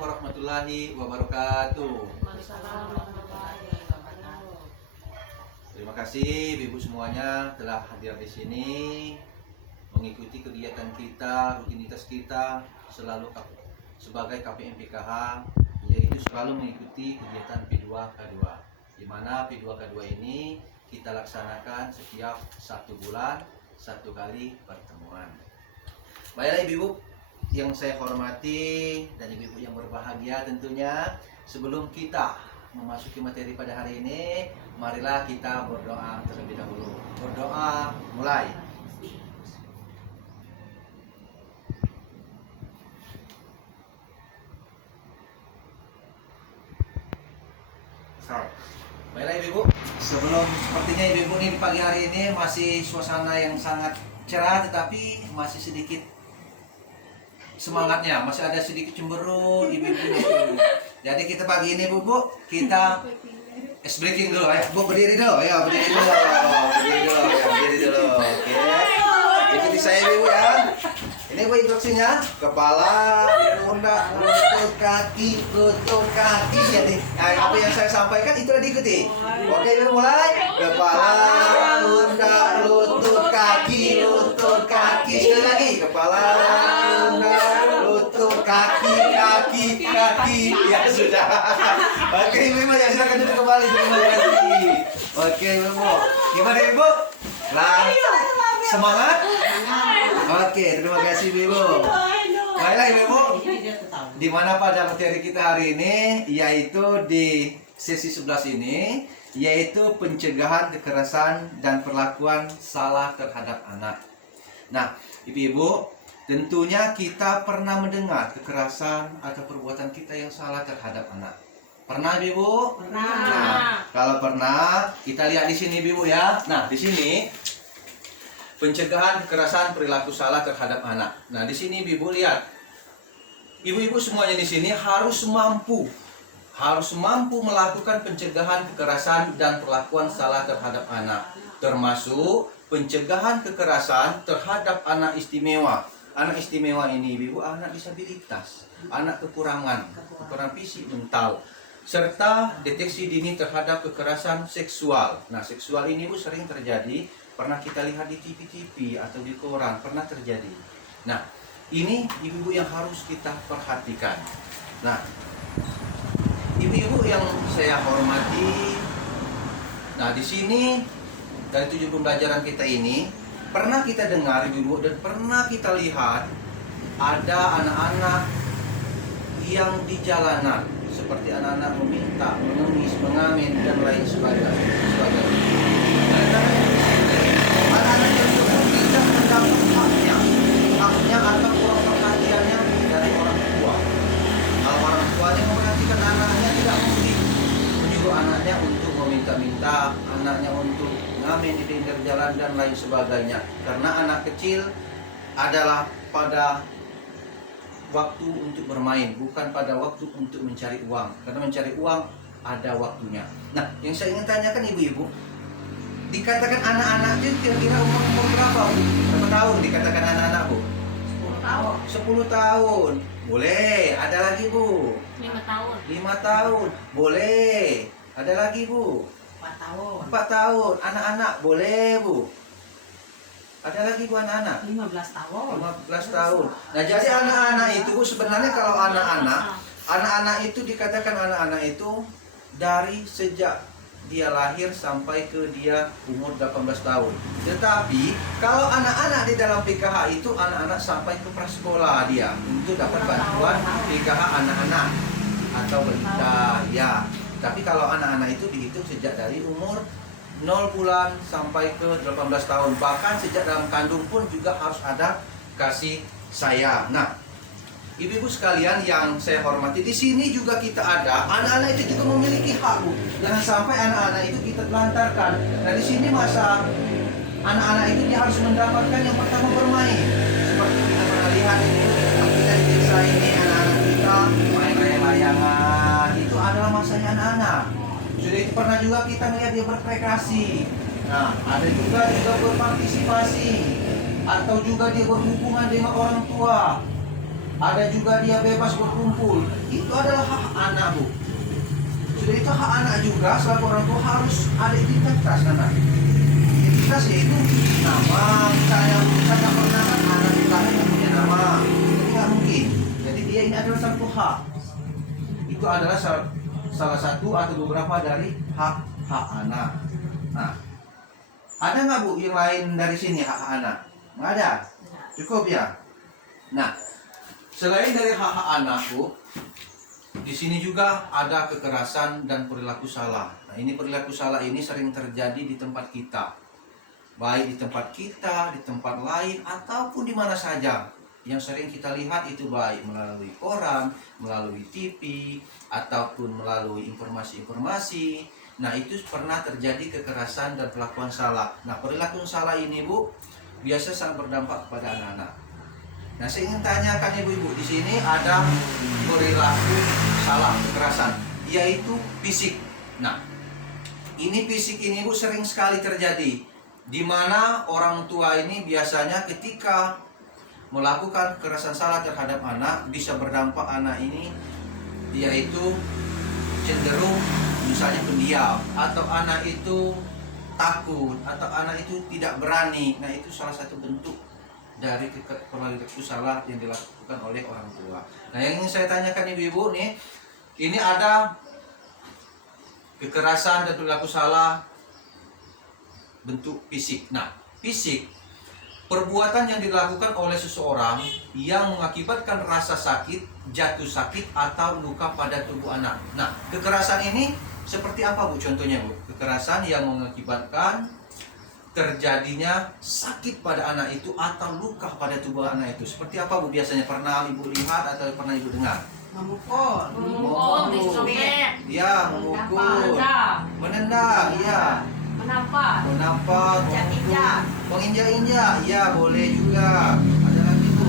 warahmatullahi wabarakatuh. Terima kasih Ibu semuanya telah hadir di sini mengikuti kegiatan kita, rutinitas kita selalu sebagai KPM PKH, yaitu selalu mengikuti kegiatan P2K2, di mana P2K2 ini kita laksanakan setiap 1 bulan 1 kali pertemuan. Baiklah Ibu yang saya hormati dan ibu-ibu yang berbahagia, tentunya sebelum kita memasuki materi pada hari ini, marilah kita berdoa terlebih dahulu. Berdoa mulai. Baiklah ibu-ibu, sebelum sepertinya ibu-ibu ini pagi hari ini masih suasana yang sangat cerah, tetapi masih sedikit semangatnya, masih ada sedikit cemberut ibu-ibu. Jadi kita pagi ini Bu, kita ice breaking dulu ya. Bu berdiri dulu ya, berdiri dulu. Berdiri dulu. Oke. Ikuti saya Ibu ya. Ini Bu instruksinya, kepala, pundak, lutut kaki. Jadi apa yang saya sampaikan itu diikuti. Oke, Ibu mulai. Kepala, pundak, lutut kaki. Sekali lagi. Kepala, pundak, kaki. Ya sudah. Oke Ibu ya, silakan duduk kembali. Terima kasih. Oke Ibu. Gimana Ibu? Nah, semangat? Oke, terima kasih Ibu. Baiklah Ibu. Di mana pada materi kita hari ini, yaitu di sesi 11 ini, yaitu pencegahan kekerasan dan perlakuan salah terhadap anak. Nah, Ibu-ibu, tentunya kita pernah mendengar kekerasan atau perbuatan kita yang salah terhadap anak. Pernah, Ibu? Pernah. Nah, kalau pernah, kita lihat di sini, Ibu ya. Nah, di sini pencegahan kekerasan perilaku salah terhadap anak. Nah, di sini Ibu lihat. Ibu-ibu semuanya di sini harus mampu melakukan pencegahan kekerasan dan perlakuan salah terhadap anak, termasuk pencegahan kekerasan terhadap anak istimewa. Anak istimewa ini Ibu, anak disabilitas, anak kekurangan fisik mental, serta deteksi dini terhadap kekerasan seksual. Nah, seksual ini Ibu sering terjadi, pernah kita lihat di TV atau di koran, pernah terjadi. Nah, ini ibu-ibu yang harus kita perhatikan. Nah, ibu-ibu yang saya hormati, nah di sini dari 7 pembelajaran kita ini, pernah kita dengar ibu-ibu dan pernah kita lihat ada anak-anak yang di jalanan, seperti anak-anak meminta, mengemis, mengamen dan lain sebagainya. Anak-anak tersebut tidak mendapat haknya atau kurang perhatiannya dari orang tua. Kalau orang tuanya memperhatikan anaknya, tidak mungkin menyuruh anaknya untuk meminta-minta, anaknya untuk ngamen di pinggir jalan dan lain sebagainya. Karena anak kecil adalah pada waktu untuk bermain, bukan pada waktu untuk mencari uang. Karena mencari uang ada waktunya. Nah, yang saya ingin tanyakan ibu-ibu, dikatakan anak-anak itu kira-kira umur berapa Bu? Berapa tahun dikatakan anak-anak Bu? 10 tahun. 10 tahun. Boleh. Ada lagi Bu? 5 tahun. 5 tahun. Boleh. Ada lagi Bu? 4 tahun. 4 tahun. Anak-anak boleh Bu? Ada lagi Bu anak-anak? 15 tahun. 15 tahun. Nah, jadi anak-anak itu Bu, sebenarnya kalau anak-anak itu dikatakan anak-anak itu dari sejak dia lahir sampai ke dia umur 18 tahun. Tetapi kalau anak-anak di dalam PKH itu anak-anak sampai ke prasekolah dia untuk dapat bantuan PKH anak-anak atau balita ya. Tapi kalau anak-anak itu dihitung sejak dari umur 0 bulan sampai ke 18 tahun. Bahkan sejak dalam kandung pun juga harus ada kasih sayang. Nah, ibu-ibu sekalian yang saya hormati, di sini juga kita ada anak-anak itu juga memiliki hak Bu. Jangan sampai anak-anak itu kita telantarkan. Nah, di sini masa anak-anak itu dia harus mendapatkan yang pertama bermain. Seperti kita pernah lihat ini, kita di desa ini anak-anak kita main layang-layangan. Itu adalah masanya anak-anak. Sudah itu pernah juga kita melihat dia berrekreasi. Nah, ada juga berpartisipasi atau juga dia berhubungan dengan orang tua. ada juga dia bebas berkumpul. Itu adalah hak anak, Bu. Sudah itu hak anak juga, selaku orang tua harus ada identitas anak. Identitas yaitu nama, misalnya pernah kan anak kita yang punya nama, itu nggak mungkin. Jadi dia ini adalah satu hak. Itu adalah salah satu atau beberapa dari hak anak. Nah, ada nggak Bu yang lain dari sini hak anak? Nggak ada? Cukup ya? Nah, selain dari hak anak, Bu, di sini juga ada kekerasan dan perilaku salah. Nah, ini perilaku salah ini sering terjadi di tempat kita. Baik di tempat kita, di tempat lain, ataupun di mana saja. Yang sering kita lihat itu baik melalui koran, melalui TV, ataupun melalui informasi-informasi. Nah, itu pernah terjadi kekerasan dan perlakuan salah. Nah, perilaku salah ini, Bu, biasa sangat berdampak kepada anak-anak. Nah, saya ingin tanyakan ibu-ibu, di sini ada perilaku salah kekerasan, yaitu fisik. Nah, ini fisik ini, Bu, sering sekali terjadi, di mana orang tua ini biasanya ketika melakukan kekerasan salah terhadap anak bisa berdampak anak ini dia itu cenderung misalnya pendiam, atau anak itu takut, atau anak itu tidak berani. Nah, itu salah satu bentuk dari perilaku salah yang dilakukan oleh orang tua. Nah, yang ingin saya tanyakan ibu-ibu nih, ini ada kekerasan dan perilaku salah bentuk fisik. Nah, fisik, perbuatan yang dilakukan oleh seseorang yang mengakibatkan rasa sakit, jatuh sakit, atau luka pada tubuh anak. Nah, kekerasan ini seperti apa, Bu, contohnya, Bu? Kekerasan yang mengakibatkan terjadinya sakit pada anak itu atau luka pada tubuh anak itu. Seperti apa, Bu, biasanya pernah Ibu lihat atau pernah Ibu dengar? Memukul, disobek, Ya, memukul, menendang, ya, menampak, injak-injak, menginjak-injak, ya, boleh juga. Ada lagi, Bu,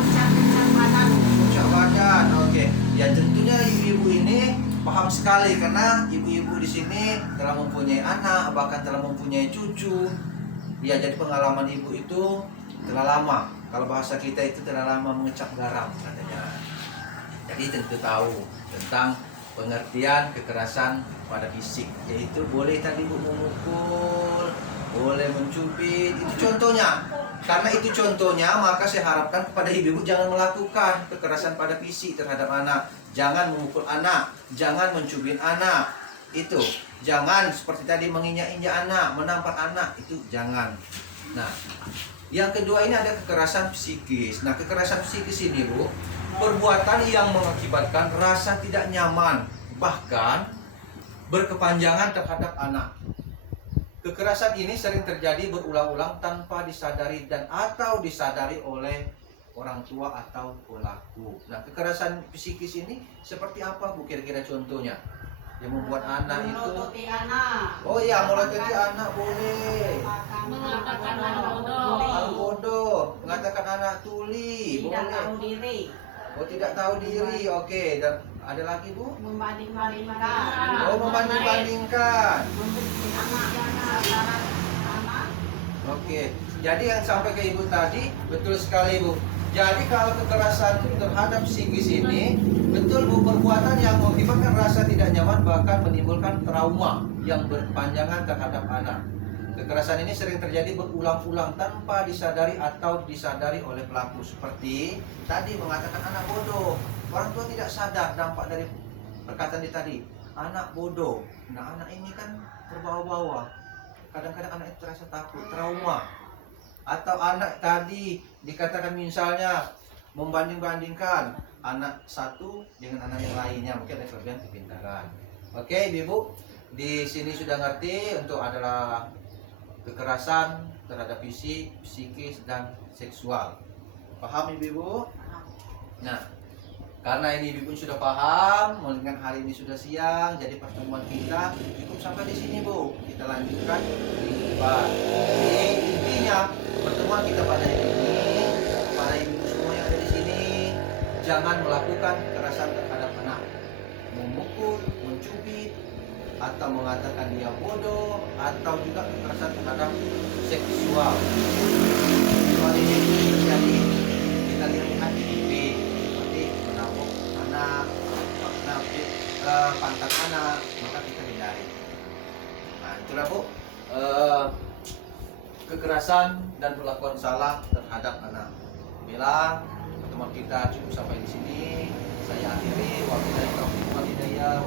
puncak badan. puncak badan. Oke, ya tentunya ibu-ibu ini paham sekali karena ibu-ibu di sini telah mempunyai anak, bahkan telah mempunyai cucu. Ya, jadi pengalaman ibu itu telah lama. Kalau bahasa kita itu telah lama mengecap garam katanya. Jadi tentu tahu tentang pengertian kekerasan pada fisik, yaitu boleh tadi, Bu, memukul, boleh mencubit, itu contohnya. Karena itu contohnya, maka saya harapkan kepada ibu-ibu jangan melakukan kekerasan pada fisik terhadap anak. Jangan memukul anak, jangan mencubit anak, itu jangan seperti tadi menginjak-injak anak, menampar anak, itu jangan. Nah, yang kedua ini ada kekerasan psikis. Nah, kekerasan psikis ini, Bu, perbuatan yang mengakibatkan rasa tidak nyaman, bahkan berkepanjangan terhadap anak. Kekerasan ini sering terjadi berulang-ulang tanpa disadari dan atau disadari oleh orang tua atau pelaku. Nah, kekerasan psikis ini seperti apa, Bu, kira-kira contohnya yang membuat anak itu? Menutupi anak. Oh iya, melototi anak boleh. Mengatakan anak Bodoh, mengatakan anak tuli, Tidak boleh. tahu diri. Oh, tidak tahu diri, oke. Dan ada lagi, Bu? Membanding-bandingkan. Oh, membanding-bandingkan. Membuat anak anak. Oke, jadi yang sampai ke Ibu tadi betul sekali, Bu. Jadi kalau kekerasan terhadap psikis ini betul, Bu, perbuatan yang mengakibatkan rasa tidak nyaman bahkan menimbulkan trauma yang berkepanjangan terhadap anak. Kekerasan ini sering terjadi berulang-ulang tanpa disadari atau disadari oleh pelaku. Seperti tadi mengatakan anak bodoh. Orang tua tidak sadar dampak dari perkataan tadi. Anak bodoh. Nah, anak ini kan terbawa-bawa. Kadang-kadang anak itu terasa takut, trauma. Atau anak tadi dikatakan misalnya membanding-bandingkan anak satu dengan anak yang lainnya, mungkin ada kelebihan kepintaran. Oke, Ibu, di sini sudah ngerti untuk adalah kekerasan terhadap fisik, psikis, dan seksual. Paham, Ibu? Nah, karena ini Ibu sudah paham, mengingat hari ini sudah siang, jadi pertemuan kita cukup sampai di sini, Bu. Kita lanjutkan minggu depan. Jadi intinya pertemuan kita pada hari ini, para ibu semua yang ada di sini, jangan melakukan kekerasan terhadap anak, memukul, mencubit, atau mengatakan dia bodoh, atau juga kekerasan terhadap seksual. Soal ini terjadi, kita lihat di TV, pantat anak, maka kita hindari. Nah, itulah Bu, kekerasan dan perlakuan salah terhadap anak. Bila pertemuan kita cukup sampai di sini, saya akhiri. Wabillahi taufiq wal hidayah.